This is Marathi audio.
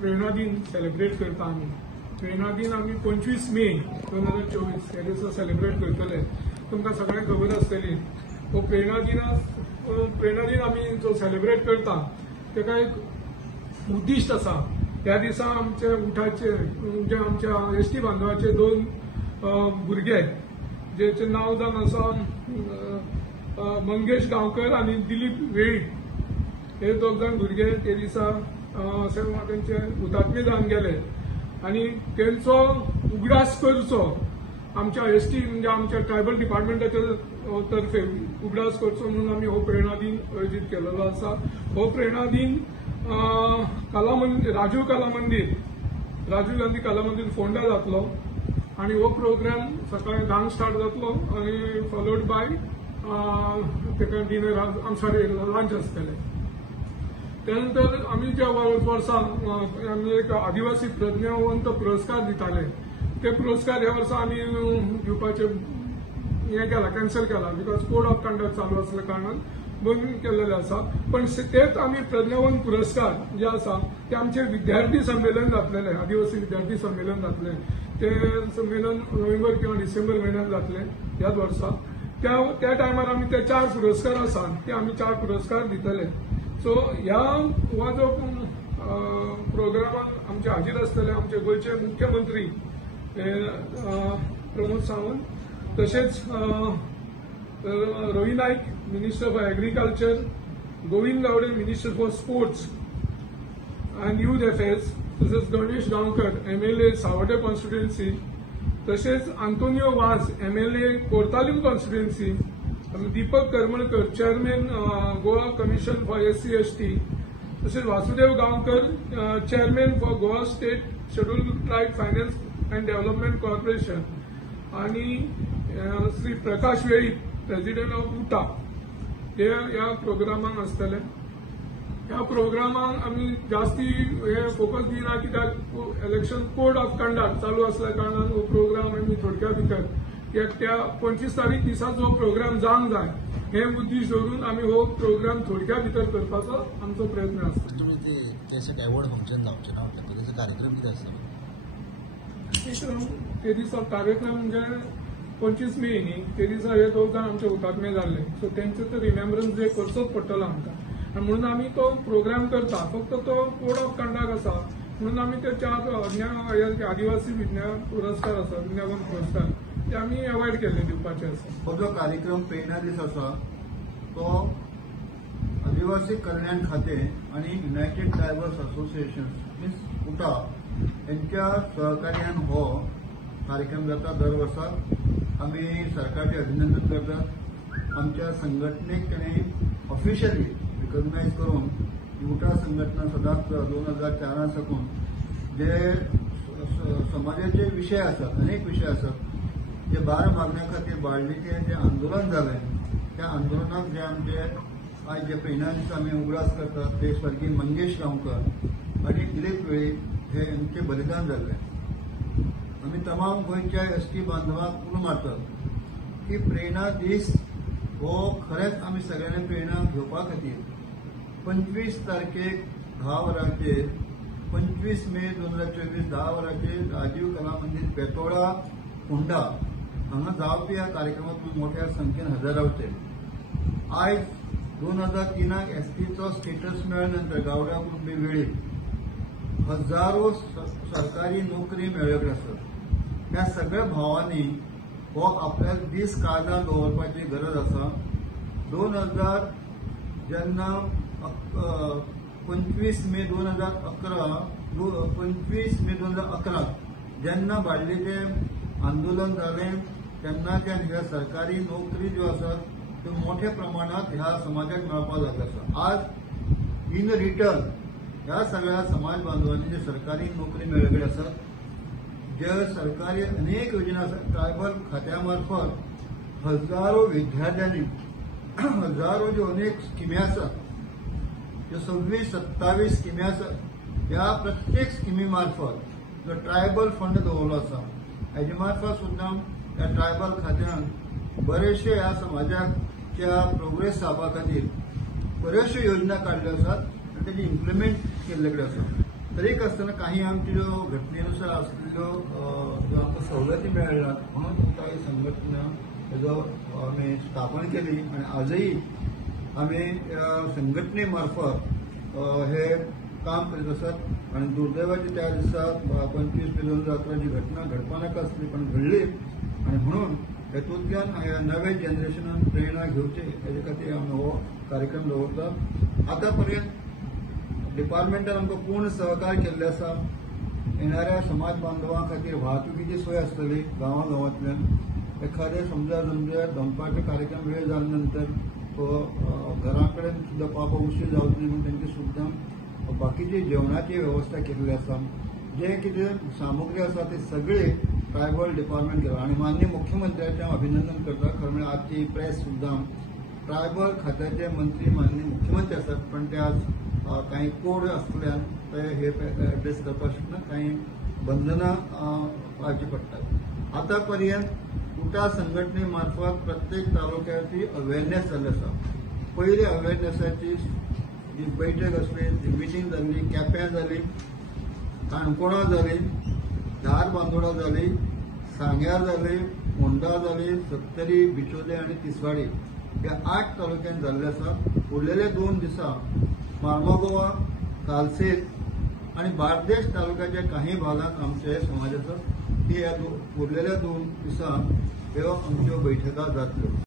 प्रेरणा दिन सेलिब्रेट करता आमी. प्रेरणा दिन आमी 25 मे 2024 ह्या दिसा सेलिब्रेट करतले. तुमकां सगळ्यांक खबर आसतली हो प्रेरणा दिन आमी जो सेलिब्रेट करता तेका एक उद्दिश्ट आसा. ह्या दिसा आमच्या उठाचे म्हणजे आमच्या एसटी बांधवाचे 2 भुरगे जेचे नांव जावन आसा मंगेश गांवकर आणि दिलीप वेळीप. हे 2 जाण भुरगे ते दिसा तेंचे हुतात्मे जावन गेले आणि तेंचो उगडास करचो आमच्या एसटी म्हणजे आमच्या ट्रायबल डिपार्टमेंटाच्या तर्फे उगडास करचो म्हणून आमी हो प्रेरणा दिन आयोजीत केलेलो आसा. हो प्रेरणा दिन राजीव गांधी कला मंदिर फोंडा जातलो आणि हो प्रोग्राम सकाळी 10 स्टार्ट जातलो आणि फॉलोड बाय तेका डिनर लंच आसतले. त्यानंतर आमी ज्या वर्सा आमी एक आदिवासी प्रज्ञावंत पुरस्कार दिताले ते पुरस्कार ह्या वर्सा आमी दिवपाचे हे केला कॅन्सल केला बिकॉज कोड ऑफ कंडक्ट चालू असल्या कारणान बंद केलेले आसा. पण तेच आमी प्रज्ञावंत पुरस्कार जे आसा ते आमचे विद्यार्थी संमेलन जातलेले आदिवासी विद्यार्थी संमेलन जातले. ते संमेलन नोव्हेंबर किंवा डिसेंबर म्हयन्यात जातले ह्याच वर्सा. त्या टायमार आमी ते 4 पुरस्कार आसा ते आमी 4 पुरस्कार दितले. सो हो जो प्रोग्रामात आमचे हाजीर आसतले आमचे गोयचे मुख्यमंत्री प्रमोद सावंत तशेंच Ravi Naik minister for agriculture, Govind Gaude minister for sports and youth affairs, तसेच गणेश गांवकर MLA सावड्डे कॉन्स्टिट्युएन्सी, तसेच Antonio Vaz MLA Cortalim constituency, Deepak Karmalkar chairman Goa commission for SC ST, तसेच Vasudev Gaonkar chairman for Goa state scheduled tribe finance and development corporation आणि श्री प्रकाश वेळीप प्रेसिडेंट ऑफ उटा हे ह्या प्रोग्रामाक आसतले. ह्या प्रोग्रामाक आमी जास्ती हे फोकस दिना कित्याक इलेक्शन कोड ऑफ कंडक्ट चालू असल्या कारणान हो प्रोग्राम आमी थोडक्या भितर त्या 25 तारीख दिसा जो प्रोग्राम जावंक जाय हे उद्दिश्ट दवरून आमी हो प्रोग्राम थोडक्या भितर करपाचो आमचो प्रयत्न आसता. तुम्ही ते अवॉर्ड फंक्शन जावचे ना त्याचा कार्यक्रम किती आसता? ते दिसा कार्यक्रम म्हणजे 25 मे न्ही ते दिसा हे 2 जाण आमचे हुतात्मे जाल्ले. सो तेंचे तो रिमेंबरन्स डे करचोच पडटलो आमकां आनी म्हणून आमी तो प्रोग्राम करता. फक्त तो कोड ऑफ कंडक्ट आसा म्हणून आमी ते 4 आदिवासी विज्ञान पुरस्कार आसा विज्ञापन पुरस्कार ते आमी अवॉइड केल्ले दिवपाचे आसा. हो जो कार्यक्रम प्रेरणा दीस आसा तो आदिवासी कल्याण खाते आणि युनायटेड ट्रायबल्स असोसिएशन मीन्स उटा यांच्या सहकार्यान हो कार्यक्रम जाता दर वर्सा. आम्ही सरकारचे अभिनंदन करतात. आमच्या संघटनेक त्यांनी ऑफिशियली रिकॉग्नाइज करून उटा संघटना सदांच 2004 साकून जे समाजाचे विषय आसात अनेक विषय आसात जे 12 मागण्या खातीर बाळ्ळीचें जे आंदोलन जालें त्या आंदोलनाक जे आमचे आज जे प्रेरणा दीस आमी उगडास करतात ते स्वर्गीय मंगेश गांवकर आणि दिलीप वेळीप हे यांचे बलिदान जाल्लें. आमी तमाम गोंयच्या ST बांधवांक उलो मारतात की प्रेरणा दीस हो खरेंच आमी सगळ्यांनी प्रेरणा घेवपा खातीर 25 तारखेक 10 वरांचेर 25 मे 2024 10 वरांचेर राजीव कला मंदिर बेतोळा फोंडा हांगा जावपी ह्या कार्यक्रमात मोठ्या संख्येन हजर रावचे. आयज 2003 STचो स्टेटस मेळ्ळे नंतर गावड्या कुटुंबी वेळीप हजारो सरकारी नोकरी मेळ्ळ्यो आसात. ह्या सगळ्या भावांनी हो आपल्याक दीस काळजांत दवरपाची गरज आसा. 2000 जेन्ना 25 मे 2011 जेन्ना बाळ्ळीचें आंदोलन जालें तेन्नाच्यान ह्या सरकारी नोकरी ज्यो आसात त्यो मोठ्या प्रमाणात ह्या समाजाक मेळपाक लागले आसा. आज इन रिटर्न ह्या सगळ्या समाज बांधवांनी जे सरकारी नोकरी मेळ्ळ्यो आसात जे सरकारी अनेक योजना आसात ट्रायबल खात्यामार्फत हजारो विद्यार्थ्यांनी हजारो ज्यो अनेक स्किमी आसात ज्यो 26-27 स्किमी आसात ह्या प्रत्येक स्किमी मार्फत जो ट्रायबल फंड दवरलो आसा हेजे मार्फत सुद्दां ह्या ट्रायबल खात्यान बरेचशे ह्या समाजाच्या प्रोग्रेस जावपा खातीर बऱ्योचश्यो योजना काडल्यो आसात आनी तेजी इम्प्लिमेंट केल्ले कडेन आसा. तरीक आसतना काही आमच्यो घटनेनुसार आसलेल्यो ज्यो आमकां सवलती मेळ्ळ्यात म्हणून काही संघटना हेजो आमी स्थापन केली आणि आजही आमी संघटने मार्फत हे काम करीत आसात आणि दुर्दैवाची त्या दिसा 25 मे 2011 जी घटना घडपा नाका आसली पण घडली आणि म्हणून हेतूंतल्यान ह्या नव्या जनरेशनान प्रेरणा घेवची हेजे खातीर आमी हो कार्यक्रम दवरतात. आतां पर्यंत डिपार्टमेंटान आमकां पूर्ण सहकार्य केल्ले आसा. येणाऱ्या समाज बांधवां खातीर वाहतुकीची सोय आसतली गांवांतल्यान. एखादे समजा दनपारचे कार्यक्रम वेळ जाल्या नंतर घरा कडेन सुद्दां पावपाक उशीर जावचो न्ही म्हणून तांची सुद्दां बाकीची जेवणाची वेवस्था केल्ली आसा. जे कितें सामुग्री आसा ती सगळी ट्रायबल डिपार्टमेंट केला आणि माननीय मुख्यमंत्र्याचें अभिनंदन करता. खरें म्हळ्यार आजची प्रेस सुद्दां ट्रायबल खात्याचे मंत्री माननीय मुख्यमंत्री आसात पण ते आज काही कोड आसल्यान ते हे एड्रेस करपाक शकना. काही बंधनां पाळची पडटात. आतां पर्यंत उटा संघटने मार्फत प्रत्येक तालुक्याची अवेरनेस जाल्ली आसा. पयली अवेरनेसाची जी बैठक आसली जी मिटींग जाल्ली केप्यां जाली काणकोणा जाली धार बांदोडा जाली सांग्यार जाली मोंडा जाली सत्तरी बिचोले आणि तिसवाडी ह्या 8 तालुक्यांत जाल्ले आसा. उरलेले 2 दिसा मार्मागोवा कालसेत आणि बार्देश तालुक्याच्या काही भागात आमचे समाज आसात. ही उरलेल्या 2 दिसा ह्यो आमच्यो बैठका जातल्यो.